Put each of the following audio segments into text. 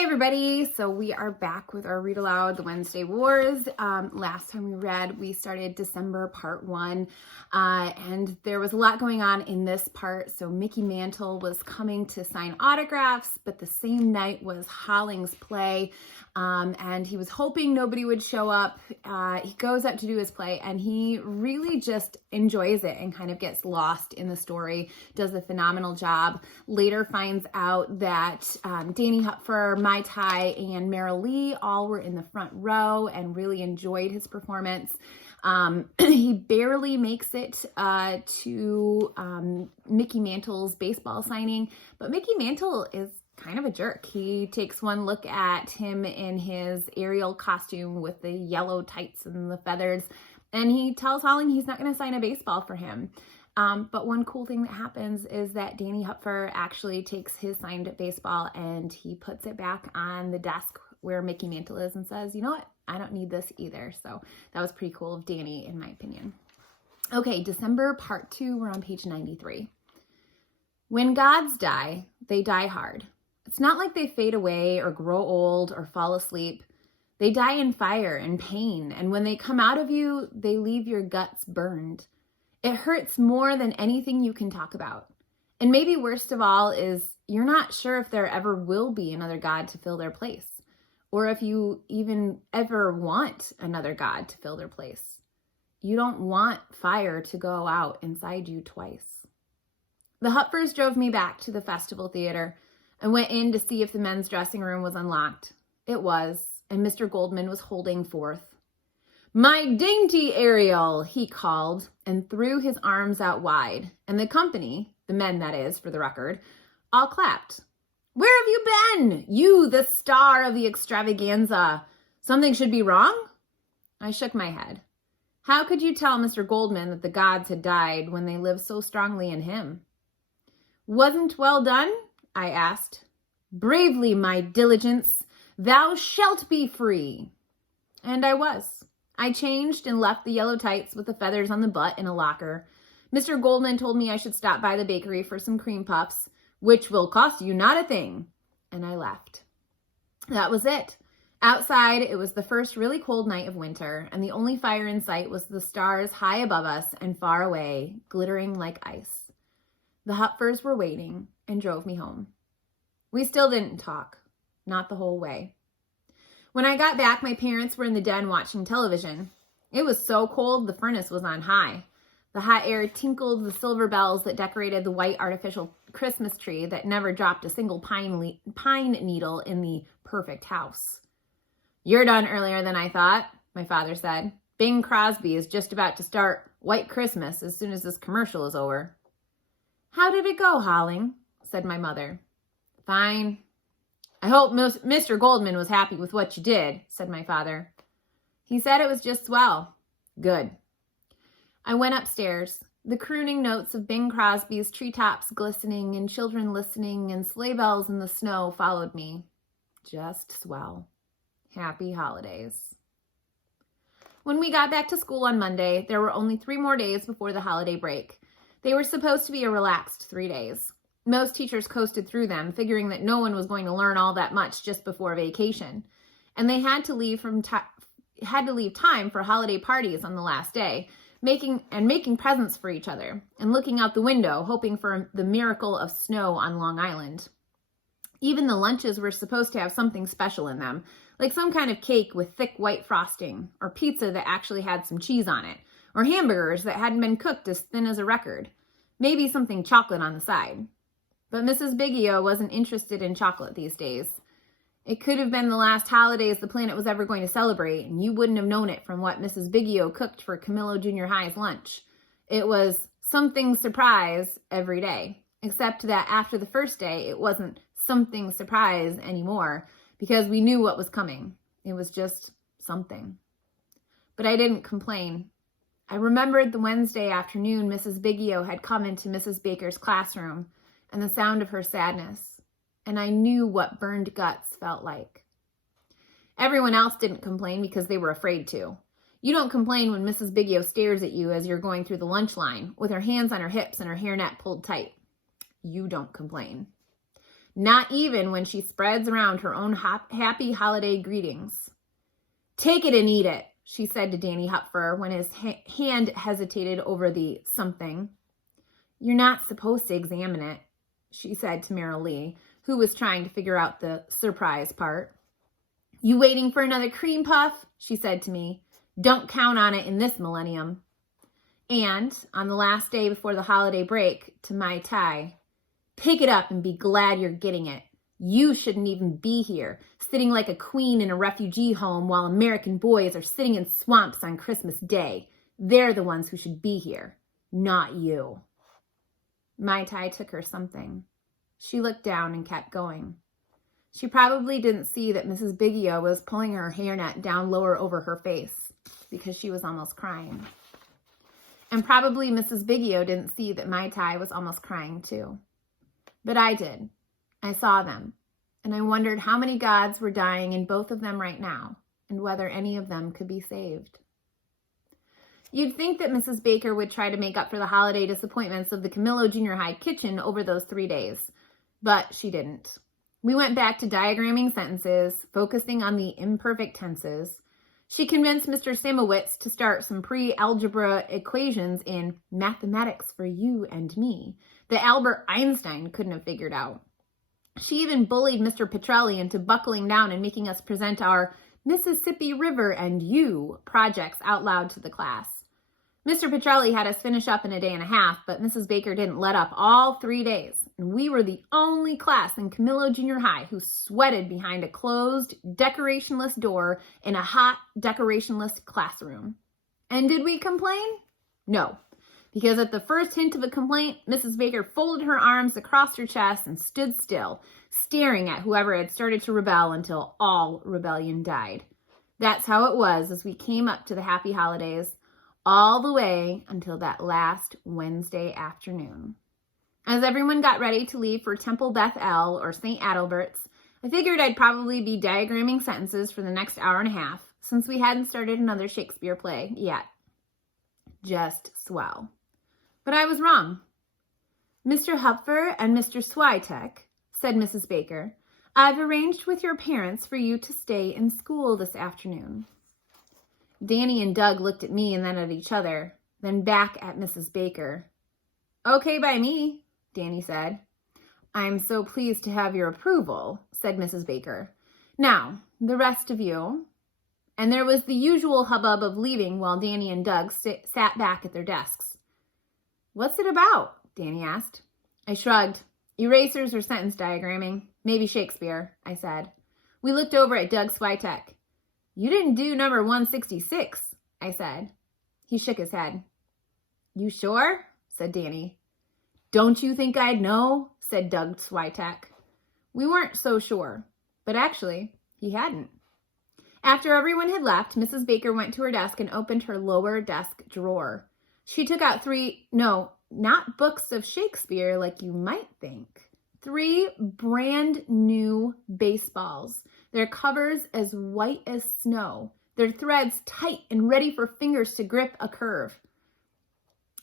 Hi everybody, so we are back with our Read Aloud, the Wednesday Wars. Last time we read, we started December part 1, and there was a lot going on in this part. So Mickey Mantle was coming to sign autographs, but the same night was Holling's play, and he was hoping nobody would show up. He goes up to do his play, and he really just enjoys it and kind of gets lost in the story, does a phenomenal job. Later finds out that Danny Hupfer, Mai Tai, and Meryl Lee all were in the front row and really enjoyed his performance. He barely makes it to Mickey Mantle's baseball signing, but Mickey Mantle is kind of a jerk. He takes one look at him in his Ariel costume with the yellow tights and the feathers, and he tells Holling he's not going to sign a baseball for him. But one cool thing that happens is that Danny Hupfer actually takes his signed baseball and he puts it back on the desk where Mickey Mantle is and says, you know what, I don't need this either. So that was pretty cool of Danny, in my opinion. Okay, December part 2, we're on page 93. When gods die, they die hard. It's not like they fade away or grow old or fall asleep. They die in fire and pain, and when they come out of you, they leave your guts burned. It hurts more than anything you can talk about. And maybe worst of all is you're not sure if there ever will be another God to fill their place, or if you even ever want another God to fill their place. You don't want fire to go out inside you twice. The Hupfers drove me back to the festival theater and went in to see if the men's dressing room was unlocked. It was, and Mr. Goldman was holding forth. "My dainty Ariel," he called, and threw his arms out wide, and the company, the men that is, for the record, all clapped. "Where have you been? You, the star of the extravaganza. Something should be wrong?" I shook my head. How could you tell Mr. Goldman that the gods had died when they lived so strongly in him? "Wasn't well done?" I asked. "Bravely, my diligence. Thou shalt be free." And I was. I changed and left the yellow tights with the feathers on the butt in a locker. Mr. Goldman told me I should stop by the bakery for some cream puffs, "which will cost you not a thing." And I left. That was it. Outside, it was the first really cold night of winter, and the only fire in sight was the stars high above us and far away, glittering like ice. The Hupfers were waiting and drove me home. We still didn't talk, not the whole way. When I got back, my parents were in the den watching television. It was so cold, the furnace was on high. The hot air tinkled the silver bells that decorated the white artificial Christmas tree that never dropped a single pine needle in the perfect house. "You're done earlier than I thought," my father said. "Bing Crosby is just about to start White Christmas as soon as this commercial is over." "How did it go, Holling?" said my mother. "Fine. I hope Mr. Goldman was happy with what you did," said my father. "He said it was just swell." "Good." I went upstairs. The crooning notes of Bing Crosby's treetops glistening and children listening and sleigh bells in the snow followed me. Just swell. Happy holidays. When we got back to school on Monday, there were only 3 more days before the holiday break. They were supposed to be a relaxed 3 days. Most teachers coasted through them, figuring that no one was going to learn all that much just before vacation. And they had to leave time for holiday parties on the last day, making presents for each other, and looking out the window, hoping for the miracle of snow on Long Island. Even the lunches were supposed to have something special in them, like some kind of cake with thick white frosting, or pizza that actually had some cheese on it, or hamburgers that hadn't been cooked as thin as a record. Maybe something chocolate on the side. But Mrs. Biggio wasn't interested in chocolate these days. It could have been the last holidays the planet was ever going to celebrate, and you wouldn't have known it from what Mrs. Biggio cooked for Camillo Junior High's lunch. It was something surprise every day, except that after the first day, it wasn't something surprise anymore, because we knew what was coming. It was just something. But I didn't complain. I remembered the Wednesday afternoon Mrs. Biggio had come into Mrs. Baker's classroom, and the sound of her sadness, and I knew what burned guts felt like. Everyone else didn't complain because they were afraid to. You don't complain when Mrs. Biggio stares at you as you're going through the lunch line with her hands on her hips and her hairnet pulled tight. You don't complain. not even when she spreads around her own happy holiday greetings. Take it and eat it, she said to Danny Hupfer when his hand hesitated over the something. You're not supposed to examine it, she said to Meryl Lee, who was trying to figure out the surprise part. You waiting for another cream puff? She said to me. Don't count on it in this millennium. And on the last day before the holiday break, to Mai Tai, pick it up and be glad you're getting it. You shouldn't even be here, sitting like a queen in a refugee home while American boys are sitting in swamps on Christmas Day. They're the ones who should be here, not you. Mai Tai took her something. She looked down and kept going. She probably didn't see that Mrs. Biggio was pulling her hairnet down lower over her face because she was almost crying. And probably Mrs. Biggio didn't see that Mai Tai was almost crying too. But I did. I saw them. And I wondered how many gods were dying in both of them right now and whether any of them could be saved. You'd think that Mrs. Baker would try to make up for the holiday disappointments of the Camillo Junior High kitchen over those 3 days, but she didn't. We went back to diagramming sentences, focusing on the imperfect tenses. She convinced Mr. Samowitz to start some pre-algebra equations in mathematics for you and me that Albert Einstein couldn't have figured out. She even bullied Mr. Petrelli into buckling down and making us present our Mississippi River and You projects out loud to the class. Mr. Petrelli had us finish up in a day and a half, but Mrs. Baker didn't let up all 3 days, and we were the only class in Camillo Junior High who sweated behind a closed, decorationless door in a hot, decorationless classroom. And did we complain? No, because at the first hint of a complaint, Mrs. Baker folded her arms across her chest and stood still, staring at whoever had started to rebel until all rebellion died. That's how it was as we came up to the happy holidays, all the way until that last Wednesday afternoon. As everyone got ready to leave for Temple Beth El or St. Adalbert's, I figured I'd probably be diagramming sentences for the next hour and a half, since we hadn't started another Shakespeare play yet. Just swell. But I was wrong. Mr. Hupfer and Mr. Switek, said Mrs. Baker, I've arranged with your parents for you to stay in school this afternoon. Danny and Doug looked at me and then at each other, then back at Mrs. Baker. Okay by me, Danny said. I'm so pleased to have your approval, said Mrs. Baker. Now, the rest of you. And there was the usual hubbub of leaving while Danny and Doug sat back at their desks. What's it about? Danny asked. I shrugged. Erasers or sentence diagramming. Maybe Shakespeare, I said. We looked over at Doug Switek. You didn't do number 166, I said. He shook his head. You sure? Said Danny. Don't you think I'd know? Said Doug Switek. We weren't so sure, but actually, he hadn't. After everyone had left, Mrs. Baker went to her desk and opened her lower desk drawer. She took out not books of Shakespeare like you might think. 3 brand new baseballs. Their covers as white as snow. Their threads tight and ready for fingers to grip a curve.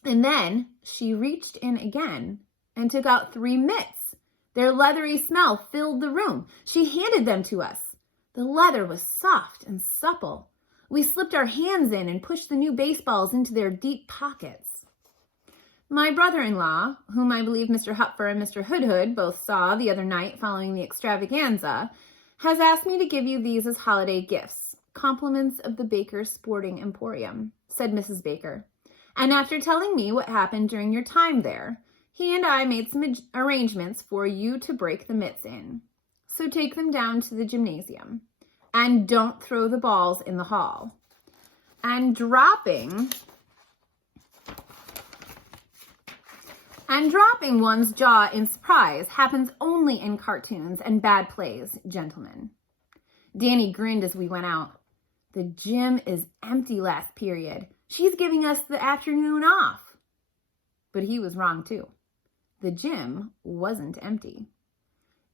And then she reached in again and took out 3 mitts. Their leathery smell filled the room. She handed them to us. The leather was soft and supple. We slipped our hands in and pushed the new baseballs into their deep pockets. My brother-in-law, whom I believe Mr. Hupfer and Mr. Hoodhood both saw the other night following the extravaganza, has asked me to give you these as holiday gifts, compliments of the Baker's Sporting Emporium, said Mrs. Baker. And after telling me what happened during your time there, he and I made some arrangements for you to break the mitts in. So take them down to the gymnasium. And don't throw the balls in the hall. And dropping one's jaw in surprise happens only in cartoons and bad plays, gentlemen. Danny grinned as we went out. The gym is empty last period. She's giving us the afternoon off. But he was wrong too. The gym wasn't empty.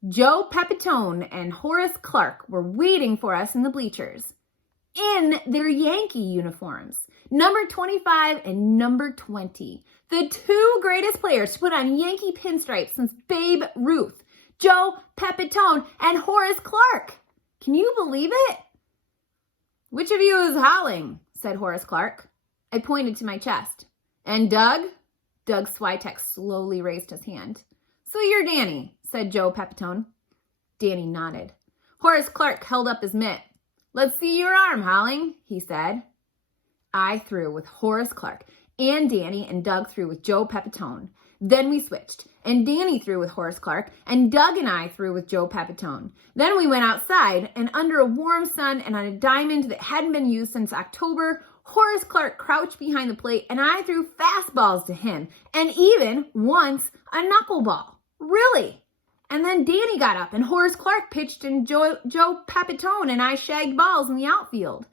Joe Pepitone and Horace Clark were waiting for us in the bleachers in their Yankee uniforms, number 25 and number 20, the 2 greatest players to put on Yankee pinstripes since Babe Ruth. Joe Pepitone, and Horace Clark. Can you believe it? Which of you is howling? Said Horace Clark. I pointed to my chest. And Doug? Doug Switek slowly raised his hand. So you're Danny, said Joe Pepitone. Danny nodded. Horace Clark held up his mitt. Let's see your arm, Howling, he said. I threw with Horace Clark, and Danny and Doug threw with Joe Pepitone. Then we switched, and Danny threw with Horace Clark, and Doug and I threw with Joe Pepitone. Then we went outside, and under a warm sun and on a diamond that hadn't been used since October, Horace Clark crouched behind the plate, and I threw fastballs to him, and even, once, a knuckleball. Really? And then Danny got up, and Horace Clark pitched, and Joe Pepitone and I shagged balls in the outfield.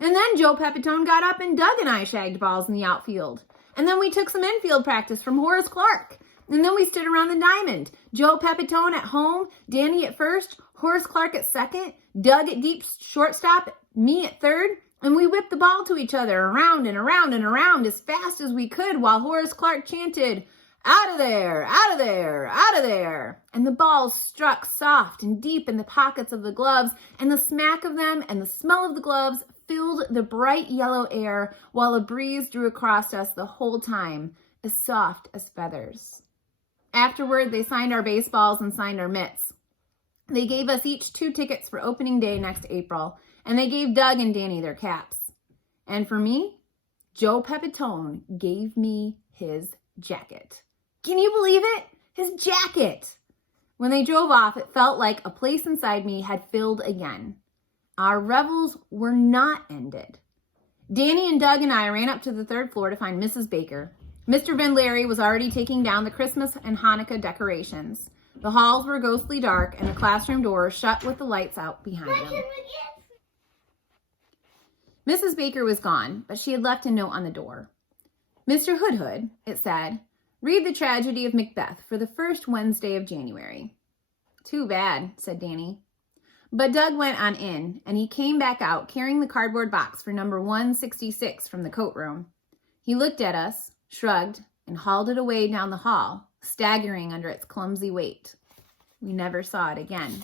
And then Joe Pepitone got up, and Doug and I shagged balls in the outfield. And then we took some infield practice from Horace Clark. And then we stood around the diamond. Joe Pepitone at home, Danny at first, Horace Clark at second, Doug at deep shortstop, me at third. And we whipped the ball to each other around and around and around as fast as we could while Horace Clark chanted, out of there, out of there, out of there. And the balls struck soft and deep in the pockets of the gloves, and the smack of them and the smell of the gloves filled the bright yellow air while a breeze drew across us the whole time, as soft as feathers. Afterward, they signed our baseballs and signed our mitts. They gave us each 2 tickets for opening day next April, and they gave Doug and Danny their caps. And for me, Joe Pepitone gave me his jacket. Can you believe it? His jacket! When they drove off, it felt like a place inside me had filled again. Our revels were not ended. Danny and Doug and I ran up to the 3rd floor to find Mrs. Baker. Mr. Van Larry was already taking down the Christmas and Hanukkah decorations. The halls were ghostly dark, and the classroom doors shut with the lights out behind them. Mrs. Baker was gone, but she had left a note on the door. Mr. Hoodhood, it said, read the tragedy of Macbeth for the first Wednesday of January. Too bad, said Danny. But Doug went on in, and he came back out carrying the cardboard box for number 166 from the coat room. He looked at us, shrugged, and hauled it away down the hall, staggering under its clumsy weight. We never saw it again.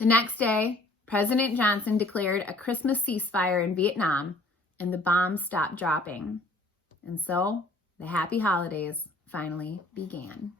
The next day, President Johnson declared a Christmas ceasefire in Vietnam, and the bombs stopped dropping. And so, the happy holidays finally began.